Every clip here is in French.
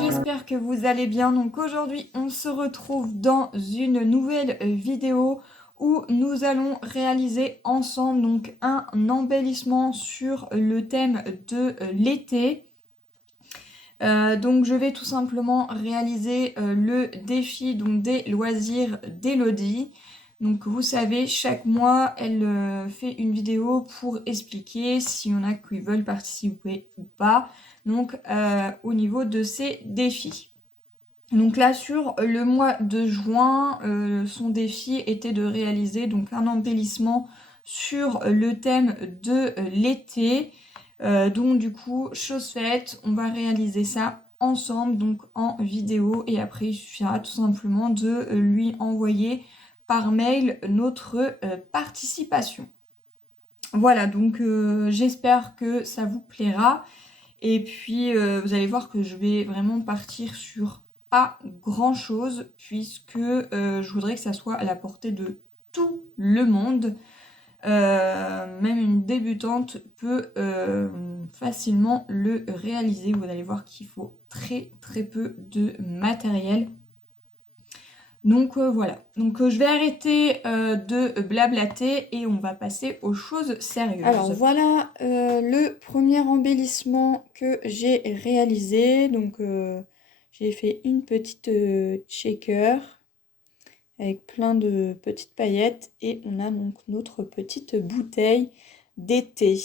j'espère que vous allez bien. Donc aujourd'hui, on se retrouve dans une nouvelle vidéo où nous allons réaliser ensemble donc un embellissement sur le thème de l'été. Donc je vais tout simplement réaliser le défi donc, des loisirs d'Elodie. Donc vous savez, chaque mois, elle fait une vidéo pour expliquer s'il y en a qui veulent participer ou pas. Donc au niveau de ces défis. Donc là sur le mois de juin, son défi était de réaliser donc un embellissement sur le thème de l'été. Donc du coup, chose faite, on va réaliser ça ensemble donc en vidéo et après il suffira tout simplement de lui envoyer par mail notre participation. Voilà, donc j'espère que ça vous plaira. Et puis, vous allez voir que je vais vraiment partir sur pas grand-chose, puisque je voudrais que ça soit à la portée de tout le monde. Même une débutante peut facilement le réaliser. Vous allez voir qu'il faut très très peu de matériel. Donc voilà, donc je vais arrêter de blablater et on va passer aux choses sérieuses. Alors voilà le premier embellissement que j'ai réalisé. Donc j'ai fait une petite shaker avec plein de petites paillettes et on a donc notre petite bouteille d'été.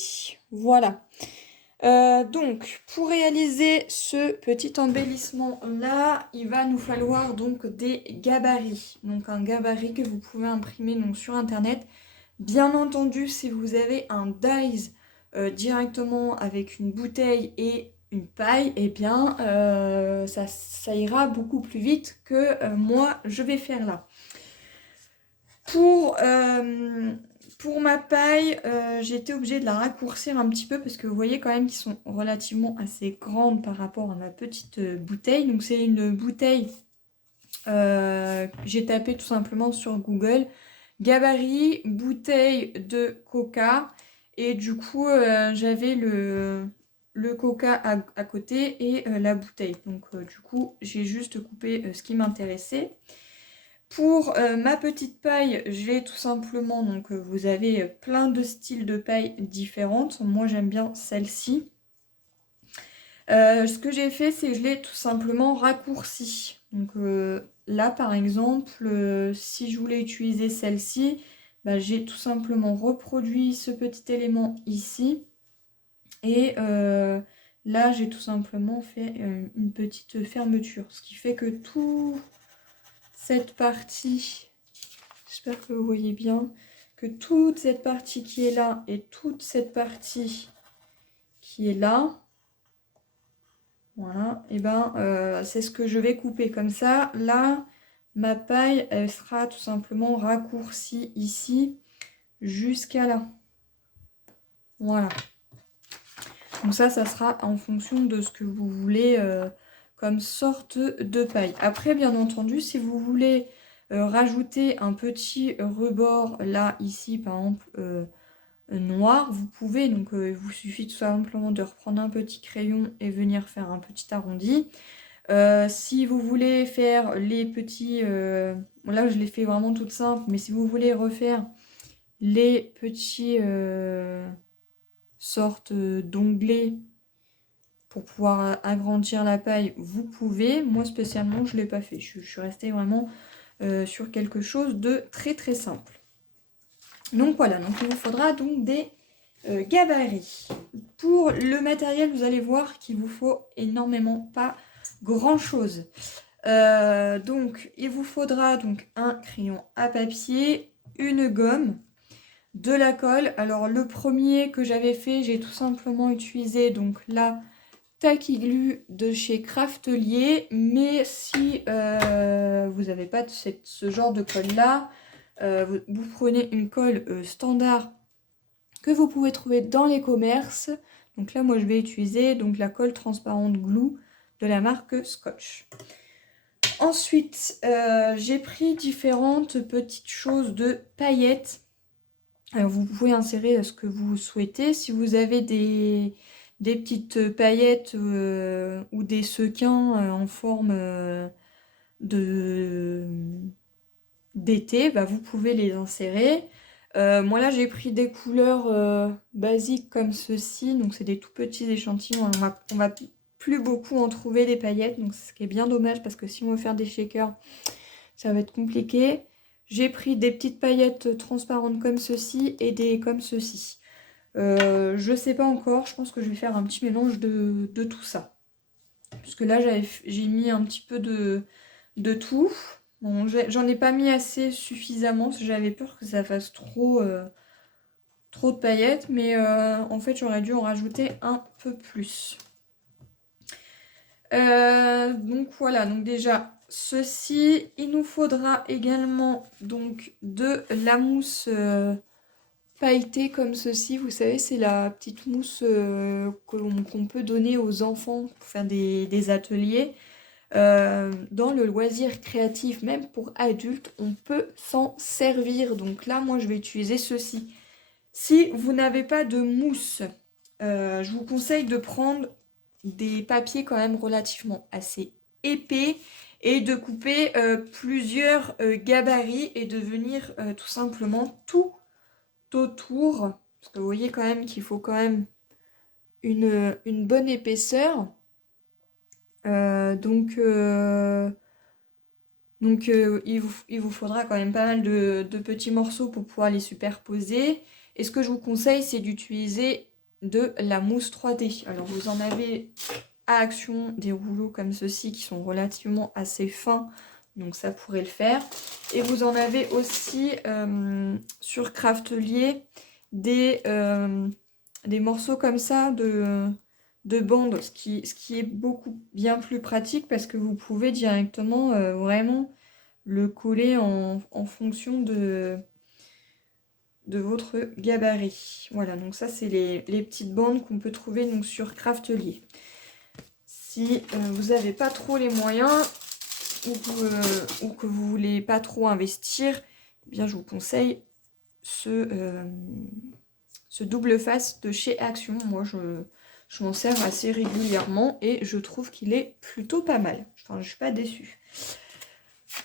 Voilà. Donc, pour réaliser ce petit embellissement là, il va nous falloir donc des gabarits. Donc un gabarit que vous pouvez imprimer donc, sur internet. Bien entendu, si vous avez un dies directement avec une bouteille et une paille, eh bien ça ira beaucoup plus vite que moi je vais faire là. Pour ma paille, j'ai été obligée de la raccourcir un petit peu parce que vous voyez quand même qu'ils sont relativement assez grandes par rapport à ma petite bouteille. Donc c'est une bouteille que j'ai tapé tout simplement sur Google. Gabarit, bouteille de coca. Et du coup, j'avais le coca à côté et la bouteille. Donc du coup, j'ai juste coupé ce qui m'intéressait. Pour ma petite paille, j'ai tout simplement, donc vous avez plein de styles de paille différentes. Moi j'aime bien celle-ci. Ce que j'ai fait, c'est que je l'ai tout simplement raccourci. Donc là par exemple, si je voulais utiliser celle-ci, bah, j'ai tout simplement reproduit ce petit élément ici. Et là j'ai tout simplement fait une petite fermeture. Ce qui fait que toute cette partie... J'espère que vous voyez bien que toute cette partie qui est là et toute cette partie qui est là, voilà, et ben c'est ce que je vais couper comme ça. Là, ma paille, elle sera tout simplement raccourcie ici jusqu'à là. Voilà. Donc ça sera en fonction de ce que vous voulez comme sorte de paille. Après, bien entendu, si vous voulez rajouter un petit rebord là, ici, par exemple, noir, vous pouvez. Donc, il vous suffit tout simplement de reprendre un petit crayon et venir faire un petit arrondi. Si vous voulez faire les petits... bon, là, je l'ai fait vraiment toute simple, mais si vous voulez refaire les petits sortes d'onglets pour pouvoir agrandir la paille, vous pouvez. Moi, spécialement, je ne l'ai pas fait. Je suis restée vraiment sur quelque chose de très très simple. Donc voilà, donc il vous faudra donc des gabarits. Pour le matériel, vous allez voir qu'il vous faut énormément, pas grand chose. Donc il vous faudra donc un crayon à papier, une gomme, de la colle. Alors le premier que j'avais fait, j'ai tout simplement utilisé donc la Tacky Glue de chez Craftelier, mais si vous n'avez pas ce genre de colle là, vous prenez une colle standard que vous pouvez trouver dans les commerces. Donc là moi je vais utiliser donc la colle transparente Glue de la marque Scotch. Ensuite j'ai pris différentes petites choses de paillettes. Alors vous pouvez insérer ce que vous souhaitez. Si vous avez des des petites paillettes ou des sequins en forme de d'été, bah, vous pouvez les insérer. Moi là j'ai pris des couleurs basiques comme ceci, donc c'est des tout petits échantillons, on va plus beaucoup en trouver des paillettes, donc ce qui est bien dommage parce que si on veut faire des shakers, ça va être compliqué. J'ai pris des petites paillettes transparentes comme ceci et des comme ceci. Je sais pas encore, je pense que je vais faire un petit mélange de tout ça. Puisque là j'ai mis un petit peu de tout. Bon, j'en ai pas mis assez suffisamment parce que j'avais peur que ça fasse trop de paillettes, mais en fait j'aurais dû en rajouter un peu plus. Donc voilà, donc déjà ceci, il nous faudra également donc de la mousse pailletée comme ceci, vous savez c'est la petite mousse qu'on peut donner aux enfants pour faire des ateliers. Dans le loisir créatif, même pour adultes, on peut s'en servir. Donc là, moi, je vais utiliser ceci. Si vous n'avez pas de mousse, je vous conseille de prendre des papiers quand même relativement assez épais et de couper plusieurs gabarits et de venir tout simplement tout autour. Parce que vous voyez quand même qu'il faut quand même une bonne épaisseur. Donc, il vous faudra quand même pas mal de petits morceaux pour pouvoir les superposer. Et ce que je vous conseille, c'est d'utiliser de la mousse 3D. Alors, vous en avez à Action des rouleaux comme ceci qui sont relativement assez fins. Donc, ça pourrait le faire. Et vous en avez aussi sur Craftelier des morceaux comme ça de bande, ce qui est beaucoup bien plus pratique parce que vous pouvez directement vraiment le coller en fonction de votre gabarit. Voilà, donc ça c'est les petites bandes qu'on peut trouver donc, sur Craftelier. Si vous n'avez pas trop les moyens ou que vous voulez pas trop investir, eh bien je vous conseille ce double face de chez Action. Moi je m'en sers assez régulièrement et je trouve qu'il est plutôt pas mal. Enfin, je ne suis pas déçue.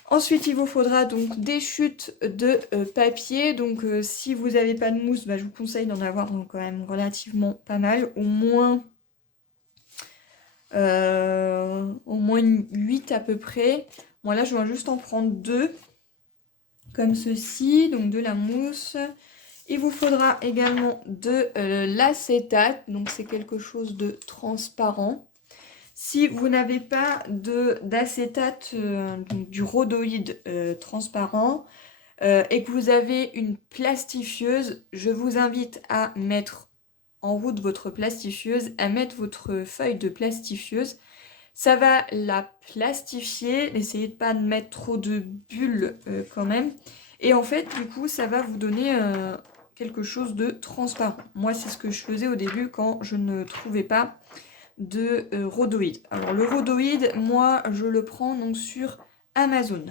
Ensuite, il vous faudra donc des chutes de papier. Donc, si vous n'avez pas de mousse, bah, je vous conseille d'en avoir quand même relativement pas mal. Au moins 8 à peu près. Moi, là, je vais juste en prendre 2. Comme ceci. Donc, de la mousse. Il vous faudra également de l'acétate, donc c'est quelque chose de transparent. Si vous n'avez pas d'acétate, du rhodoïde transparent, et que vous avez une plastifieuse, je vous invite à mettre en route votre plastifieuse, à mettre votre feuille de plastifieuse. Ça va la plastifier, n'essayez de pas mettre trop de bulles quand même. Et en fait, du coup, ça va vous donner quelque chose de transparent. Moi, c'est ce que je faisais au début quand je ne trouvais pas de rhodoïde. Alors, le rhodoïde, moi, je le prends donc sur Amazon.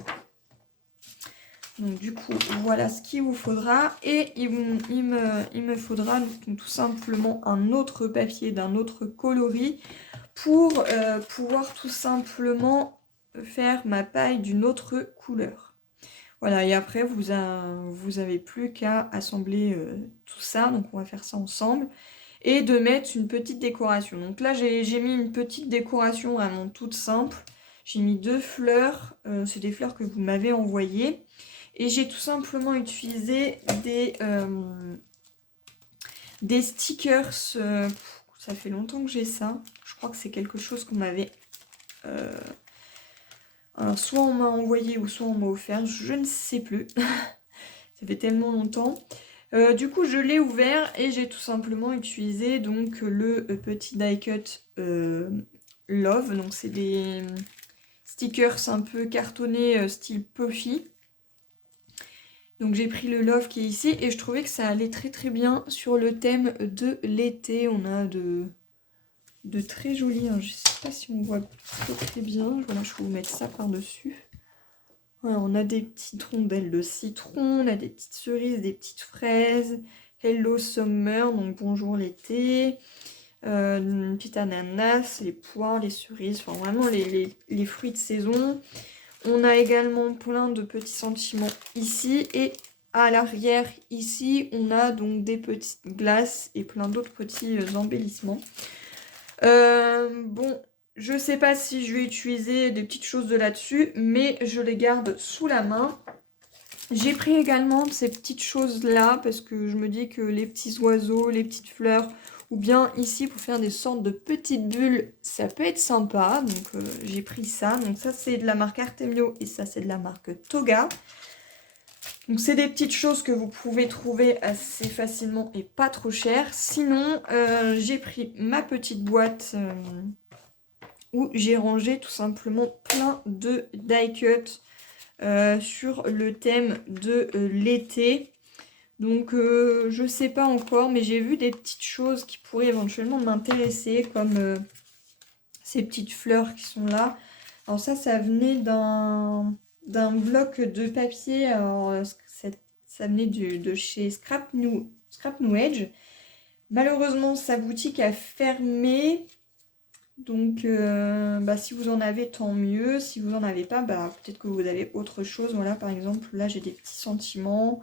Donc, du coup, voilà ce qu'il vous faudra. Et il me faudra donc, tout simplement un autre papier d'un autre coloris pour pouvoir tout simplement faire ma paille d'une autre couleur. Voilà, et après, vous avez plus qu'à assembler tout ça. Donc, on va faire ça ensemble. Et de mettre une petite décoration. Donc là, j'ai mis une petite décoration vraiment toute simple. J'ai mis 2 fleurs. C'est des fleurs que vous m'avez envoyées. Et j'ai tout simplement utilisé des stickers. Ça fait longtemps que j'ai ça. Je crois que c'est quelque chose qu'on m'avait... alors, soit on m'a envoyé ou soit on m'a offert, je ne sais plus. Ça fait tellement longtemps. Du coup, je l'ai ouvert et j'ai tout simplement utilisé donc le petit die cut Love. Donc, c'est des stickers un peu cartonnés style Puffy. Donc, j'ai pris le Love qui est ici et je trouvais que ça allait très très bien sur le thème de l'été. On a de très jolis, hein. Je ne sais pas si on voit très bien. Voilà, je vais vous mettre ça par-dessus. Voilà, on a des petites rondelles de citron, on a des petites cerises, des petites fraises. Hello Summer, donc bonjour l'été. une petite ananas, les poires, les cerises, enfin vraiment les fruits de saison. On a également plein de petits sentiments ici et à l'arrière ici on a donc des petites glaces et plein d'autres petits embellissements. Bon, je sais pas si je vais utiliser des petites choses de là-dessus, mais je les garde sous la main. J'ai pris également ces petites choses-là parce que je me dis que les petits oiseaux, les petites fleurs, ou bien ici pour faire des sortes de petites bulles, ça peut être sympa. Donc j'ai pris ça. Donc ça c'est de la marque Artemio et ça c'est de la marque Toga. Donc c'est des petites choses que vous pouvez trouver assez facilement et pas trop cher. Sinon j'ai pris ma petite boîte où j'ai rangé tout simplement plein de die cuts sur le thème de l'été. Donc je sais pas encore, mais j'ai vu des petites choses qui pourraient éventuellement m'intéresser, comme ces petites fleurs qui sont là. Alors ça venait d'un bloc de papier. Alors ça venait de chez Scrap New Edge. Malheureusement sa boutique a fermé. Donc si vous en avez, tant mieux. Si vous n'en avez pas, peut-être que vous avez autre chose. Voilà, par exemple, là j'ai des petits sentiments.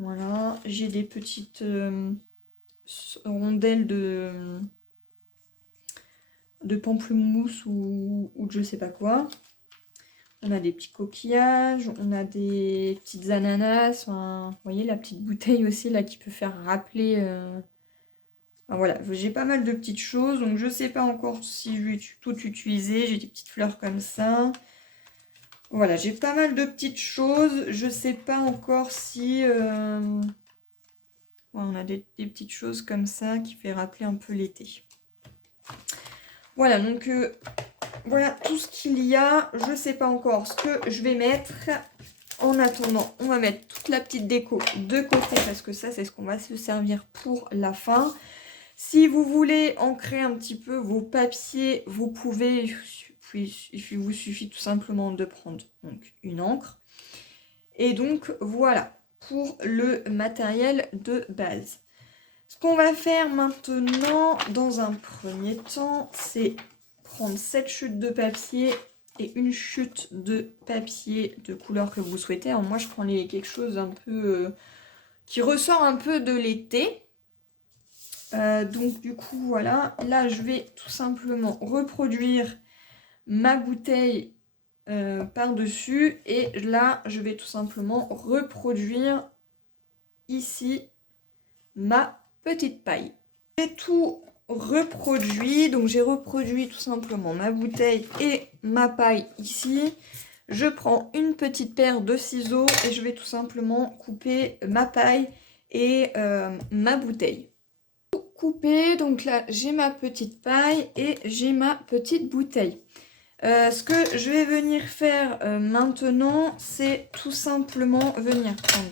Voilà, j'ai des petites rondelles de pamplemousse ou de je sais pas quoi. On a des petits coquillages, on a des petites ananas. Enfin, vous voyez la petite bouteille aussi là qui peut faire rappeler... Enfin, voilà, j'ai pas mal de petites choses, donc je sais pas encore si je vais tout utiliser. J'ai des petites fleurs comme ça. Voilà, j'ai pas mal de petites choses. Je sais pas encore si... on a des petites choses comme ça qui fait rappeler un peu l'été. Voilà, donc voilà tout ce qu'il y a. Je sais pas encore ce que je vais mettre. En attendant, on va mettre toute la petite déco de côté parce que ça, c'est ce qu'on va se servir pour la fin. Si vous voulez ancrer un petit peu vos papiers, vous pouvez, il vous suffit tout simplement de prendre donc une encre. Et donc voilà pour le matériel de base. Ce qu'on va faire maintenant, dans un premier temps, c'est prendre cette chute de papier et une chute de papier de couleur que vous souhaitez. Alors moi, je prends quelque chose un peu qui ressort un peu de l'été. Donc du coup voilà, là je vais tout simplement reproduire ma bouteille par-dessus et là je vais tout simplement reproduire ici ma petite paille. J'ai tout reproduit, donc j'ai reproduit tout simplement ma bouteille et ma paille ici. Je prends une petite paire de ciseaux et je vais tout simplement couper ma paille et ma bouteille. Coupé, donc là j'ai ma petite paille et j'ai ma petite bouteille. Ce que je vais venir faire maintenant, c'est tout simplement venir prendre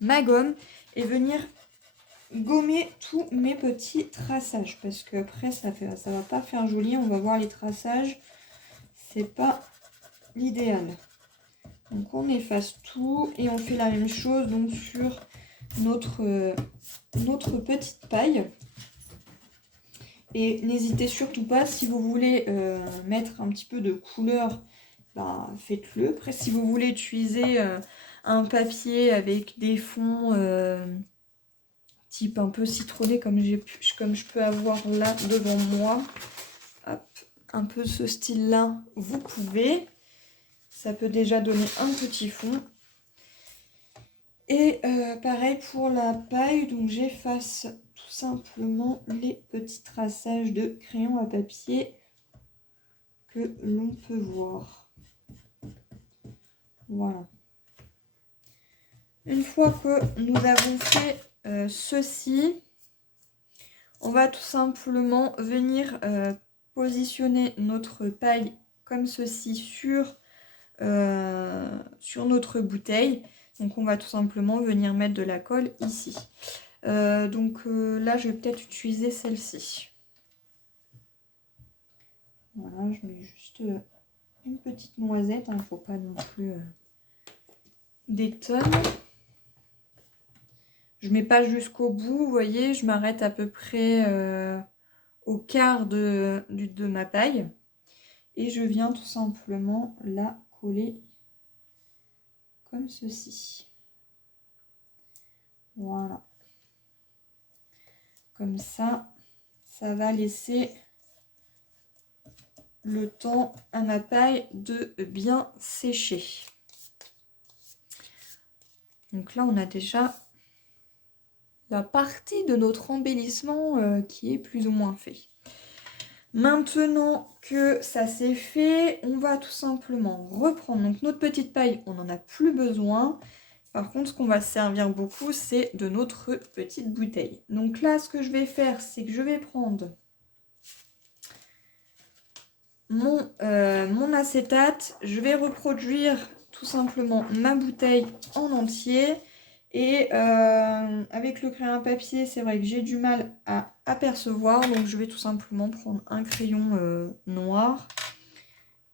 ma gomme et venir gommer tous mes petits traçages parce que après ça va pas faire joli. On va voir les traçages, c'est pas l'idéal. Donc on efface tout et on fait la même chose donc sur notre petite paille. Et n'hésitez surtout pas, si vous voulez mettre un petit peu de couleur, faites-le. Après, si vous voulez utiliser un papier avec des fonds type un peu citronné, comme je peux avoir là devant moi, hop, un peu ce style-là, vous pouvez. Ça peut déjà donner un petit fond. Et pareil pour la paille, donc j'efface tout simplement les petits traçages de crayon à papier que l'on peut voir. Voilà. Une fois que nous avons fait ceci, on va tout simplement venir positionner notre paille comme ceci sur notre bouteille. Donc on va tout simplement venir mettre de la colle ici. Là je vais peut-être utiliser celle-ci. Voilà, je mets juste une petite noisette, il ne faut pas non plus des tonnes. Je mets pas jusqu'au bout, vous voyez, je m'arrête à peu près au quart de ma paille. Et je viens tout simplement la coller comme ceci. Voilà. Comme ça, ça va laisser le temps à ma paille de bien sécher. Donc là, on a déjà la partie de notre embellissement qui est plus ou moins fait. Maintenant que ça c'est fait, on va tout simplement reprendre donc notre petite paille, on n'en a plus besoin. Par contre, ce qu'on va se servir beaucoup, c'est de notre petite bouteille. Donc là, ce que je vais faire, c'est que je vais prendre mon acétate. Je vais reproduire tout simplement ma bouteille en entier. Et avec le crayon à papier, c'est vrai que j'ai du mal à apercevoir. Donc je vais tout simplement prendre un crayon noir.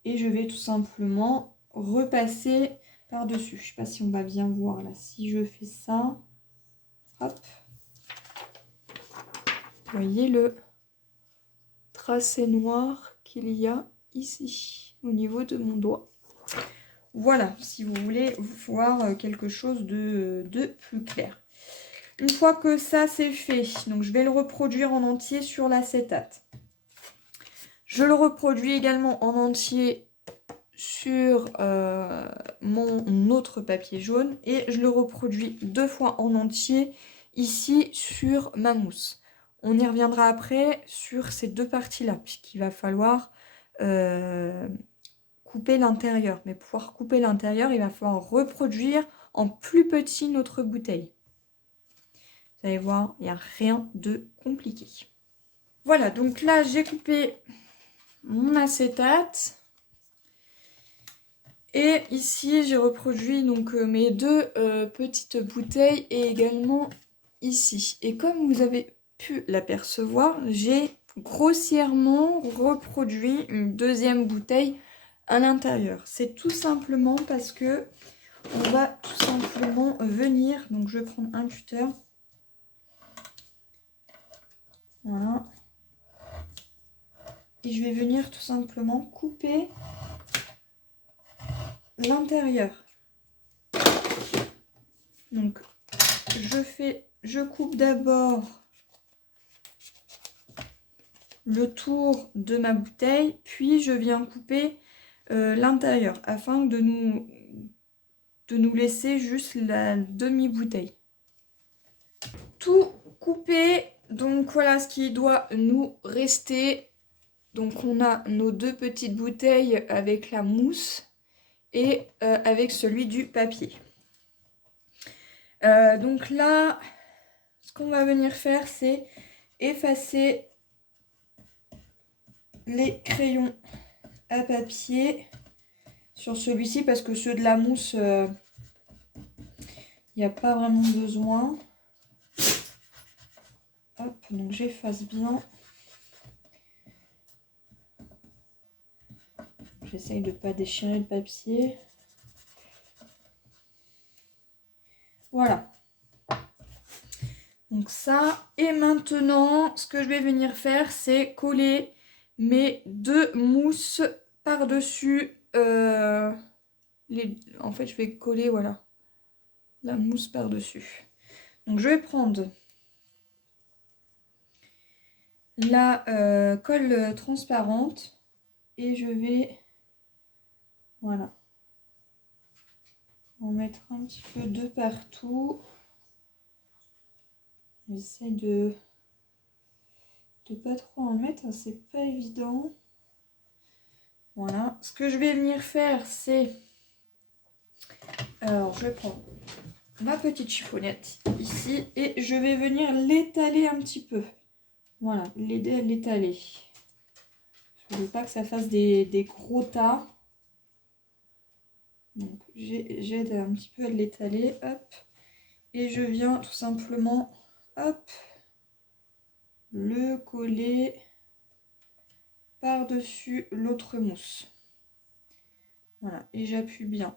Et je vais tout simplement repasser par-dessus. Je ne sais pas si on va bien voir là. Si je fais ça, hop. Vous voyez le tracé noir qu'il y a ici, au niveau de mon doigt. Voilà, si vous voulez voir quelque chose de plus clair. Une fois que ça c'est fait, donc je vais le reproduire en entier sur l'acétate. Je le reproduis également en entier sur mon autre papier jaune et je le reproduis 2 fois en entier ici sur ma mousse. On y reviendra après sur ces 2 parties-là, puisqu'il va falloir couper l'intérieur. Mais pour pouvoir couper l'intérieur, il va falloir reproduire en plus petit notre bouteille. Vous allez voir, il n'y a rien de compliqué. Voilà, donc là, j'ai coupé mon acétate. Et ici, j'ai reproduit donc mes 2 petites bouteilles et également ici. Et comme vous avez pu l'apercevoir, j'ai grossièrement reproduit une 2e bouteille à l'intérieur. C'est tout simplement parce que on va tout simplement venir, donc je vais prendre un cutter. Voilà. Et je vais venir tout simplement couper l'intérieur. Donc je coupe d'abord le tour de ma bouteille, puis je viens couper l'intérieur afin de nous laisser juste la demi-bouteille. Tout coupé, donc voilà ce qui doit nous rester. Donc on a nos 2 petites bouteilles avec la mousse et avec celui du papier. Donc là, ce qu'on va venir faire, c'est effacer les crayons à papier sur celui-ci parce que ceux de la mousse, il n'y a pas vraiment besoin. Hop, donc j'efface bien. J'essaye de ne pas déchirer le papier. Voilà. Donc ça, et maintenant, ce que je vais venir faire, c'est coller mes 2 mousses par-dessus. En fait, je vais coller, voilà, la mousse par-dessus. Donc je vais prendre la colle transparente et je vais, voilà, en mettre un petit peu de partout. J'essaie de pas trop en mettre, c'est pas évident. Voilà, ce que je vais venir faire, c'est... Alors, je vais prendre ma petite chiffonnette ici et je vais venir l'étaler un petit peu. Voilà, l'aider à l'étaler. Je ne veux pas que ça fasse des gros tas. Donc, j'aide un petit peu à l'étaler, hop. Et je viens tout simplement, hop, le coller par-dessus l'autre mousse. Voilà, et j'appuie bien.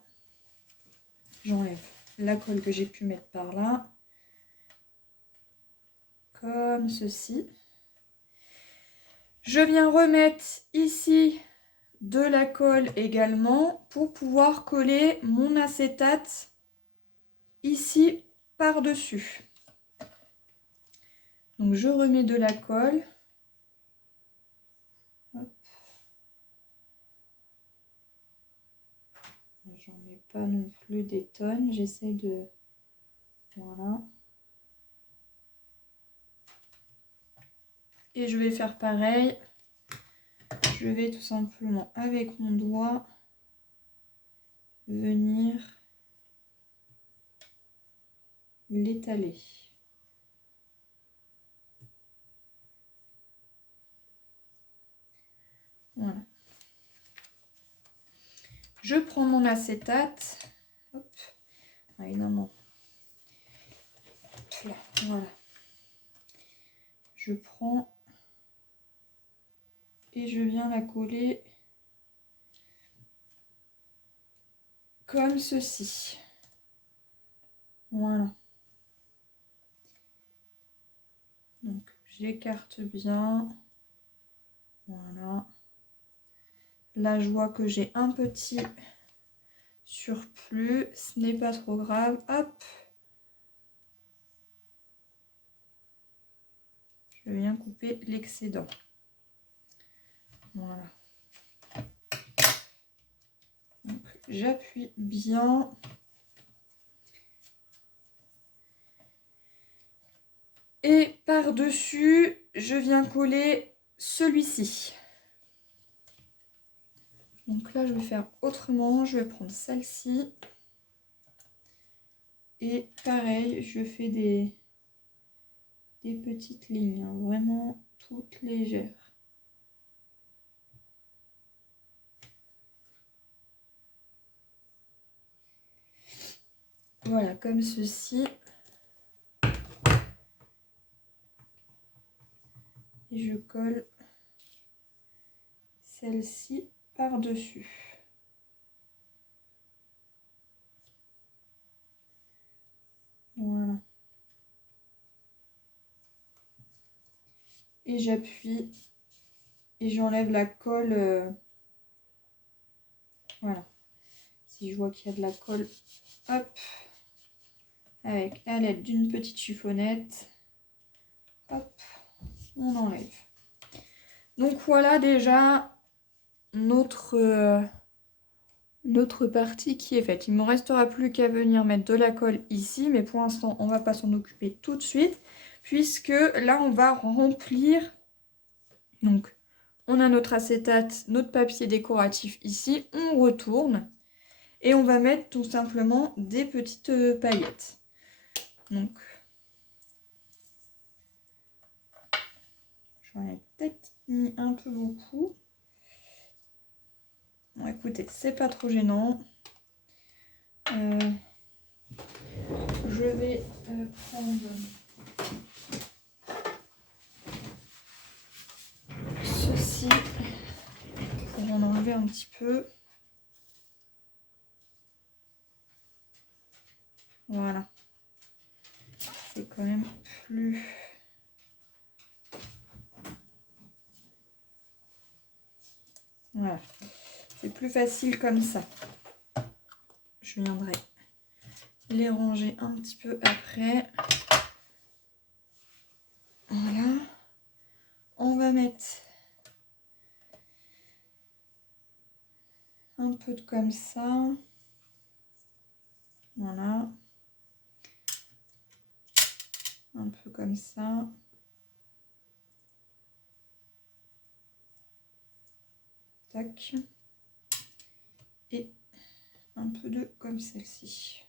J'enlève la colle que j'ai pu mettre par là. Comme ceci. Je viens remettre ici de la colle également pour pouvoir coller mon acétate ici par-dessus. Donc je remets de la colle. J'en mets pas non plus des tonnes, j'essaie de... Voilà. Et je vais faire pareil. Je vais tout simplement avec mon doigt venir l'étaler. Voilà. Je prends mon acétate. Hop. Ah, évidemment. Là, voilà. Je prends et je viens la coller comme ceci. Voilà. Donc j'écarte bien. Voilà. Là, je vois que j'ai un petit surplus. Ce n'est pas trop grave. Hop. Je viens couper l'excédent. Voilà. Donc j'appuie bien. Et par-dessus, je viens coller celui-ci. Donc là, je vais faire autrement. Je vais prendre celle-ci. Et pareil, je fais des petites lignes, hein, vraiment toutes légères. Voilà, comme ceci. Et je colle celle-ci par-dessus. Voilà. Et j'appuie et j'enlève la colle. Voilà. Si je vois qu'il y a de la colle, hop, avec à l'aide d'une petite chiffonnette, hop, on enlève. Donc voilà déjà notre partie qui est faite. Il ne me restera plus qu'à venir mettre de la colle ici, mais pour l'instant on ne va pas s'en occuper tout de suite, puisque là on va remplir. Donc on a notre acétate, notre papier décoratif ici, on retourne et on va mettre tout simplement des petites paillettes. Donc j'en ai peut-être mis un peu beaucoup. Bon, écoutez, c'est pas trop gênant. Je vais prendre ceci pour en enlever un petit peu. Voilà. C'est quand même plus... Voilà. C'est plus facile comme ça. Je viendrai les ranger un petit peu après. Voilà. On va mettre un peu de comme ça. Voilà. Un peu comme ça. Tac. Et un peu de comme celle-ci.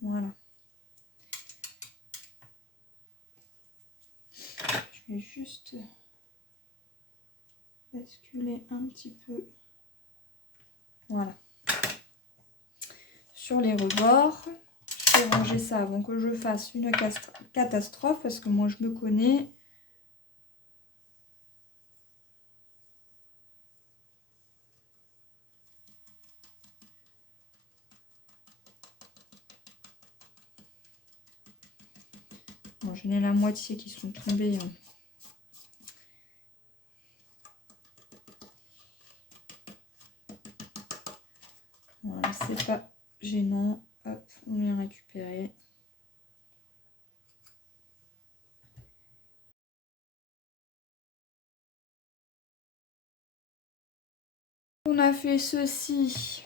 Voilà. Je vais juste basculer un petit peu. Voilà. Sur les rebords. Je vais ranger ça avant que je fasse une catastrophe parce que moi je me connais. Bon, j'en ai la moitié qui sont tombés. Hein. c'est pas gênant. Hop, on vient récupérer. On a fait ceci.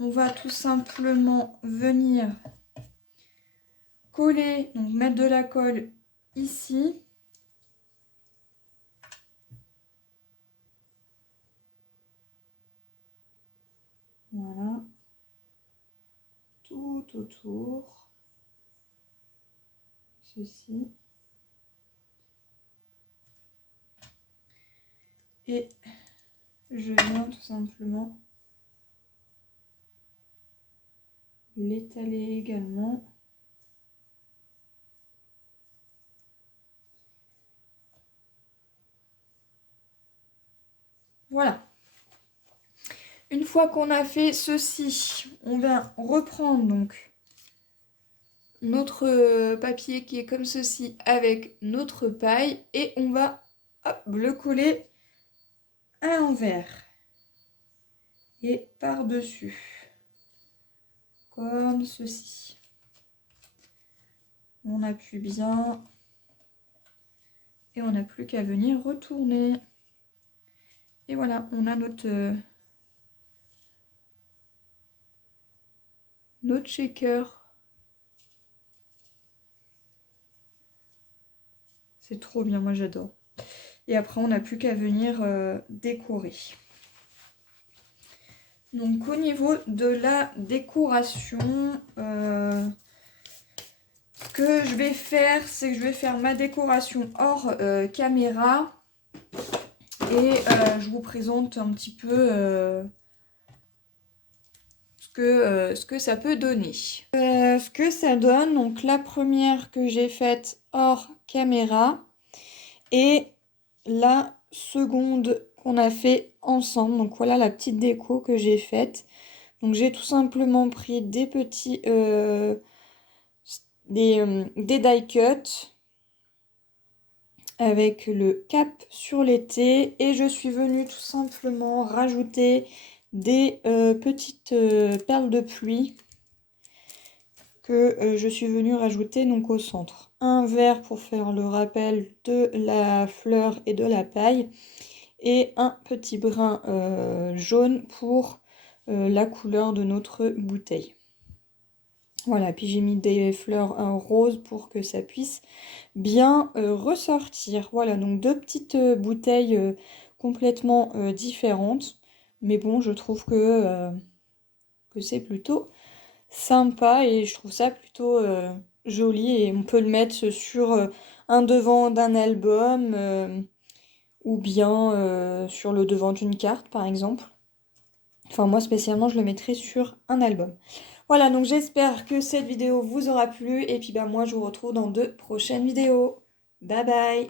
On va tout simplement venir coller, donc mettre de la colle ici. Voilà. Tout autour. Ceci. Et je viens tout simplement l'étaler également. Voilà. Une fois qu'on a fait ceci, on vient reprendre donc notre papier qui est comme ceci avec notre paille et on va hop, le coller à l'envers et par-dessus, comme ceci. On appuie bien et on n'a plus qu'à venir retourner. Et voilà, on a notre shaker. C'est trop bien, moi j'adore. Et après, on n'a plus qu'à venir décorer. Donc au niveau de la décoration, ce que je vais faire, c'est que je vais faire ma décoration hors caméra. Et je vous présente un petit peu ce que ça peut donner. Ce que ça donne, donc la première que j'ai faite hors caméra et la seconde qu'on a fait ensemble. Donc voilà la petite déco que j'ai faite. Donc j'ai tout simplement pris des petits des die cuts avec le cap sur l'été et je suis venue tout simplement rajouter des petites perles de pluie que je suis venue rajouter donc au centre. Un vert pour faire le rappel de la fleur et de la paille et un petit brin jaune pour la couleur de notre bouteille. Voilà, puis j'ai mis des fleurs roses pour que ça puisse bien ressortir. Voilà, donc deux petites bouteilles complètement différentes. Mais bon, je trouve que c'est plutôt sympa et je trouve ça plutôt joli. Et on peut le mettre sur un devant d'un album ou bien sur le devant d'une carte, par exemple. Enfin, moi, spécialement, je le mettrai sur un album. Voilà, donc j'espère que cette vidéo vous aura plu. Et puis, bah, moi, je vous retrouve dans de prochaines vidéos. Bye bye!